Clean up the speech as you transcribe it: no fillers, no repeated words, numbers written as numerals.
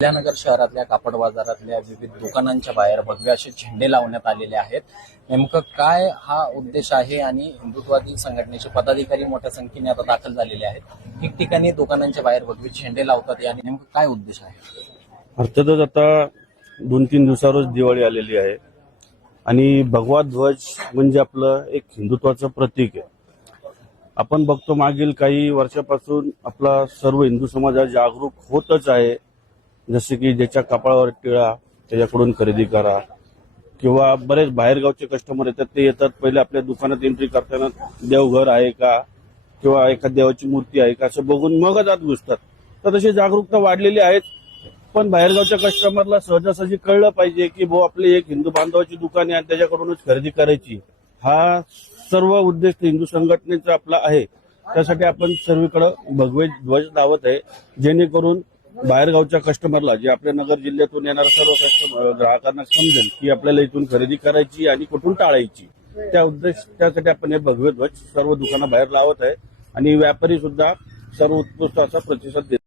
अहिल्यानगर शहरातल्या कापड बाजारातल्या विविध दुकानांच्या बाहेर भगवे असे झेंडे लावण्यात आलेले आहेत। नेमकं काय हा उद्देश आहे आणि हिंदुत्वादी संघटनेचे पदाधिकारी मोठ्या संख्येने आता दाखल झालेले आहेत। ठिकठिकाणी दुकानांच्या बाहेर भगवे झेंडे लावतात आणि नेमकं काय उद्देश आहे? अर्थातच आता 2-3 दिवसावरच दिवाळी आलेली आहे आणि भगवा ध्वज म्हणजे आपलं एक हिंदुत्वाचं प्रतीक आहे। आपण बघतो मागील काही वर्षापासून आपला सर्व हिंदू समाज जागरूक होतच आहे। जसे की ज्याच्या कपाळावर टिळा त्याच्याकडून खरेदी करा किंवा बरेच बाहेरगावचे कस्टमर येतात, ते येतात पहिले आपल्या दुकानात एंट्री करताना देवघर आहे का किंवा एखाद्या देवाची मूर्ती आहे का असं बघून मगच आत घुसतात। तर तशी जागरूकता वाढलेली आहे, पण बाहेरगावच्या कस्टमरला सहजासहजी कळलं पाहिजे की आपली एक हिंदू बांधवाची दुकान आहे आणि त्याच्याकडूनच खरेदी करायची। हा सर्व उद्देश हिंदू संघटनेचा आपला आहे। त्यासाठी आपण सर्वीकडे भगवे ध्वज लावत आहे, जेणेकरून बाहेरगावच्या कस्टमरला, जे आपल्या नगर जिल्ह्यातून येणाऱ्या सर्व ग्राहकांना समजेल की आपल्याला इथून खरेदी करायची आणि कुठून टाळायची। त्यासाठी आपण हे भगवे ध्वज सर्व दुकानाबाहेर लावत आहे आणि व्यापारी सुद्धा सर्व उत्कृष्ट असा प्रतिसाद देतात।